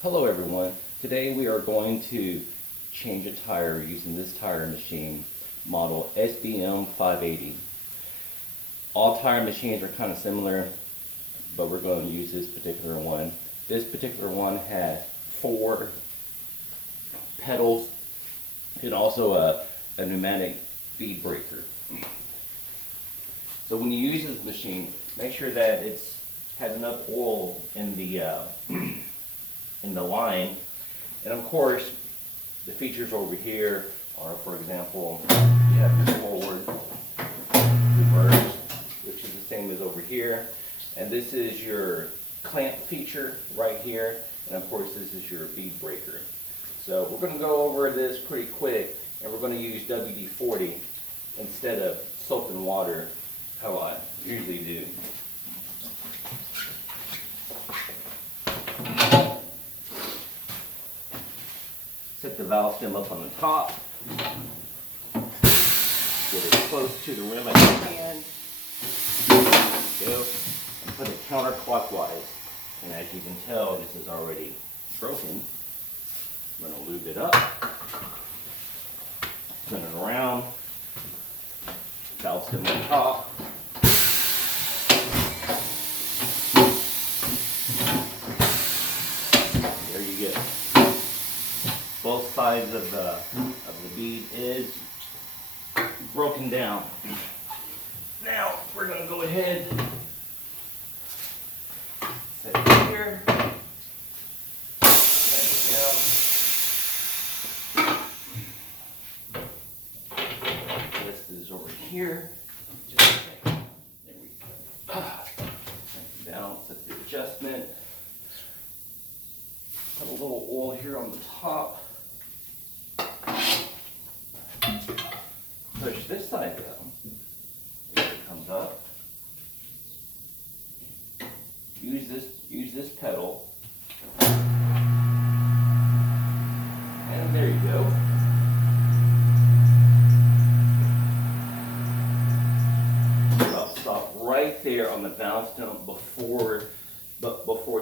Hello everyone. Today we are going to change a tire using this tire machine, model SBM580. All tire machines are kind of similar, but we're going to use this particular one. This particular one has 4 pedals and also a pneumatic bead breaker. So when you use this machine, make sure that it has enough oil in the in the line. And of course, the features over here are, for example, you have your forward, reverse, which is the same as over here. And this is your clamp feature right here. And of course, this is your bead breaker. So we're going to go over this pretty quick, and we're going to use WD-40 instead of soap and water, how I usually do. Set the valve stem up on the top. Get it close to the rim as you can. Go. And put it counterclockwise. And as you can tell, this is already broken. I'm going to lube it up. Turn it around. Valve stem on top. There you go. Both sides of the bead is broken down. Now we're going to go ahead, set it here, set it down. This is over here. Just a second. There we go. Set it down, set the adjustment. Put a little oil here on the top. Push this side down. Here it comes up. Use this pedal. And there you go. I'll stop right there on the valve stem before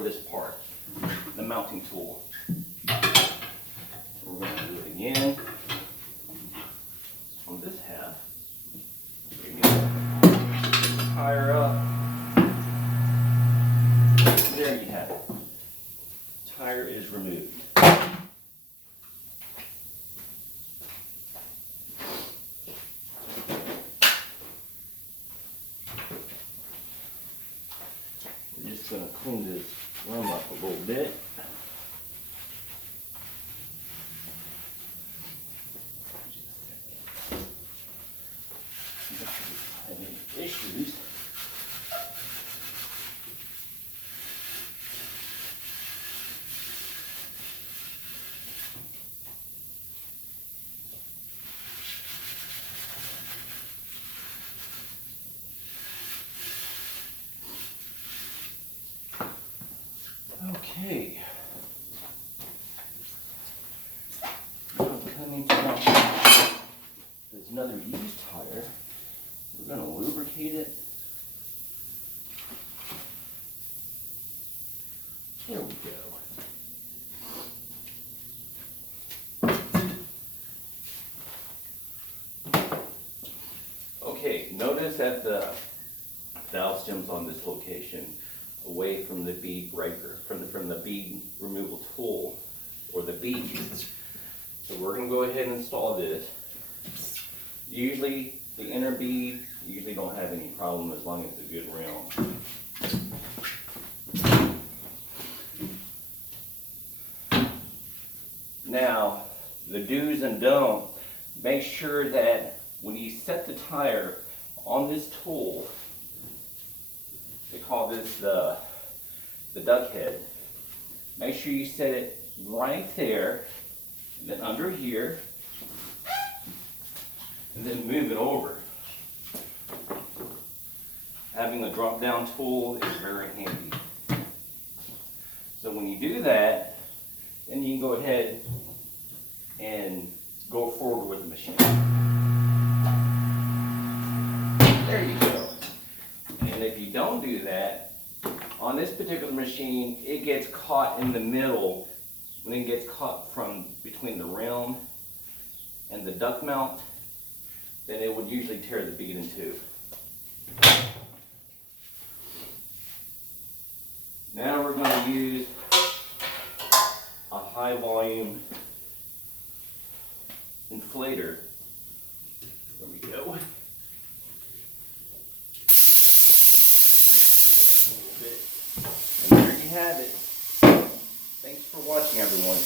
this part, the mounting tool. We're going to do it again on this half. There you go. Tire up. There you have it. Tire is removed. We're just going to clean this rim up a little bit. Any issues? Okay. Now coming to there's another used tire. We're going to lubricate it. There we go. Okay, notice that the valve stem's on this location, away from the bead breaker, from the bead removal tool, or the beads. So we're going to go ahead and install this. Usually, the inner bead usually don't have any problem as long as it's a good round. Now, the do's and don'ts, make sure that when you set the tire on this tool, they call this the duck head, make sure you set it right there, then under here, and then move it over. Having a drop down tool is very handy. So when you do that, then you can go ahead and go forward with the machine. There you go. And if you don't do that, on this particular machine, it gets caught in the middle when it gets caught from between the rim and the duct mount, then it would usually tear the bead in two. Now we're going to use a high volume inflator. There we go. A little bit. And there you have it. Thanks for watching, everyone.